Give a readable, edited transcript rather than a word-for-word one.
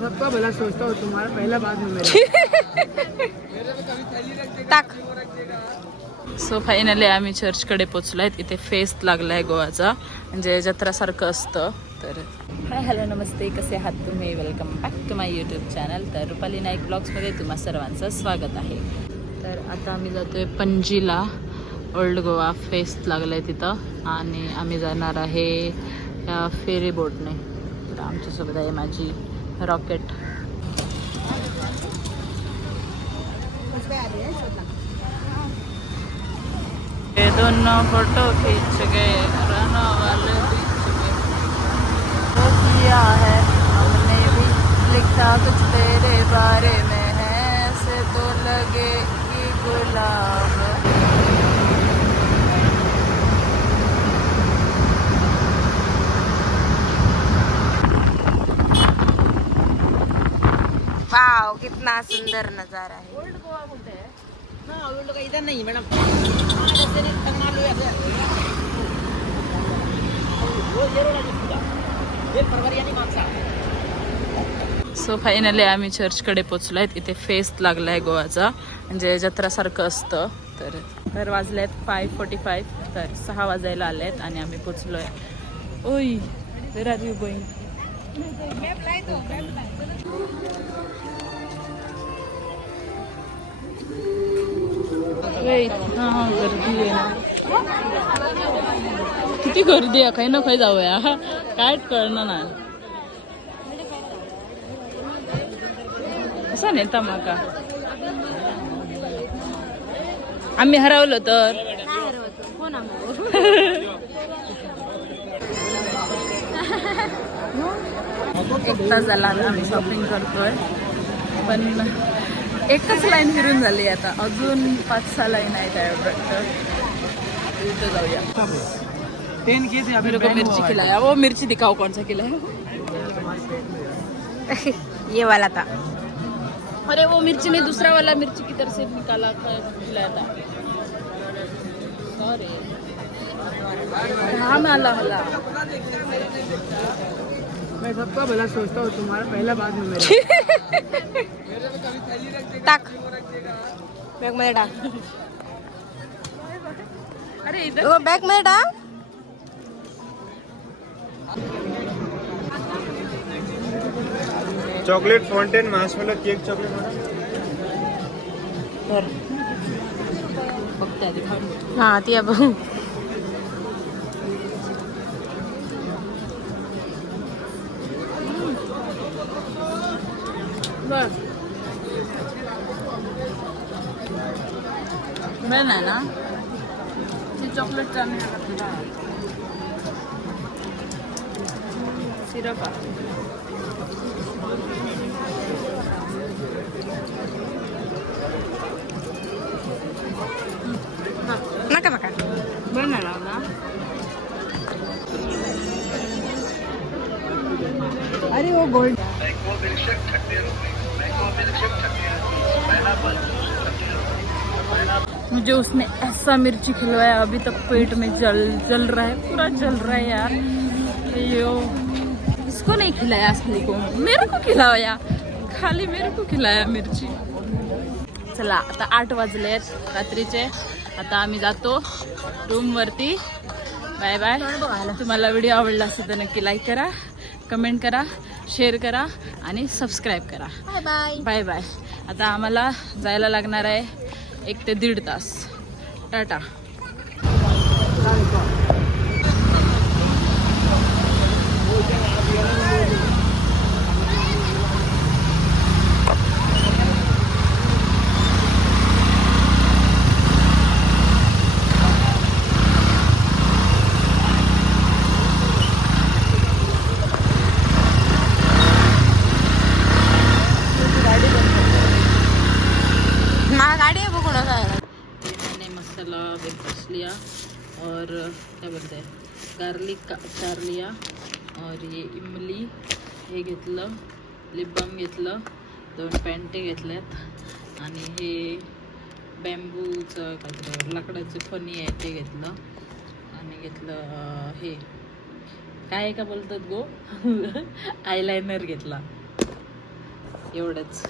सबका भला सोचता हूँ, तुम्हारा पहला बाद में मेरा। टाक. सो फायनली आम्ही चर्चकडे पोचलो आहेत. इथे फेस्ट लागला आहे गोवाचा, म्हणजे जत्रासारखं असतं. तर हाय हॅलो नमस्ते, कसे आहात तुम्ही? Welcome back to my YouTube channel. तर रुपाली नाईक ब्लॉग्समध्ये तुम्हा सर्वांचं स्वागत आहे. तर आता आम्ही जातोय पणजीला. ओल्ड गोवा फेस्ट लागलं आहे तिथं आणि आम्ही जाणार आहे या फेरी बोटने. तर आमच्यासोबत आहे माझी रॉकेट. ये दोनों फोटो खींच गए रना वाले बीच में, वो किया है हमने भी, लिखा कुछ तेरे बारे में है, ऐसे तो लगे कि गुलाब. वाव, कितना सुंदर नजारा है. ओल्ड गोवा कुठे आहे? हाँ, उन लोग का इधर नहीं मैडम। सो फायनली आम्ही चर्चकडे पोचलो आहेत. इथे फेस्ट लागला आहे गोवाचा, म्हणजे जत्रासारखं असतं. तर वाजले आहेत 5:45. तर 6 वाजायला आले आहेत आणि आम्ही पोचलो आहे. ओय, वेर आर यू गोईंग? हां, गर्दी आहे ना. किती गर्दी आहे, काही ना काही जाऊया. काय कळणार ना. असा नेता माका आम्ही हरवलो तर. एक तास झाला आम्ही शॉपिंग करतोय, पण एकच लाईन फिरून झाली. आता अजून 5-6 लाईन आहेत. इथं जाऊया. 10 किए थे अभी। मेरे को मिर्ची खिलाया. वो मिर्ची दिखाओ कौन सा खिलाया. ये वाला था. अरे वो मिर्ची नहीं, दूसरा वाला मिर्ची किधर से निकाला था, खिलाया था. सॉरी, हाँ मला मला. मैं सबका भला सोचता हूँ, तुम्हारा पहला बाद में मेरा। टाक. बॅग मध्ये टाक. अरे इधर बॅग मध्ये टाक. Chocolate fountain, marshmallow cake, chocolate तर बघते आधी खाऊन. हा ती आहे बघ. बस मैं नाही ना ती चॉकलेट सिरप. नका नका. बनाना ना. अरे वो गोल्ड। मुझे उसने ऐसा मिर्ची खिलवाया, अभी तक पेट में जल रहा है, पूरा जल रहा है यार. यो इसको नहीं खिलाया, असली को मेरे को खिलाया, खाली मेरे को खिलाया मिर्ची. चला आता 8 वाजले आहेत रात्रीचे. आता आम्ही जातो रूमवरती. Bye bye. तुम्हाला व्हिडिओ आवडला असेल तर नक्की लाईक करा, कमेंट करा, शेअर करा आणि सबस्क्राईब करा. Bye bye. Bye bye. आता आम्हाला जायला लागणार आहे 1 ते 1.5 तास. टाटा. गाडी आहे बघून काय. मैंने मसाला ब्रेकफास्ट लिया और क्या बोलते हैं गार्लिक अचार लिया और ये इमली हे घेतलं, लिप बाम घेतलं, 2 पॅन्टे घेतल्यात आणि हे बॅम्बूचं काहीतरी लाकडाचं फणी आहे ते घेतलं आणि घेतलं हे काय का बोलतात गो आयलायनर घेतला. एवढंच